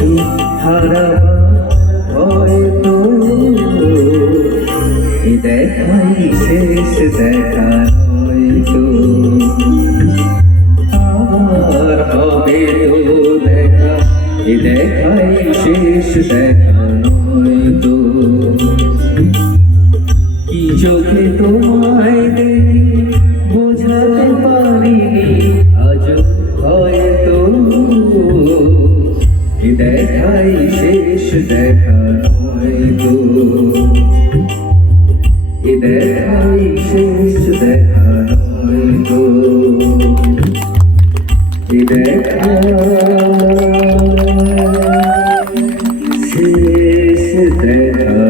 কিছু হারাবার হয়তো এ দেখাই শেষ দেখা নয়তো আর হবে তো দেখা এ দেখাই শেষ দেখা নয়তো কি চোখে তোমায় দেখে বোঝাতে পারিনি আজ হয়তো এ দেখাই শেষ দেখা নয়তো এ দেখাই শেষ দেখা নয়তো এ দেখা শেষ দেখা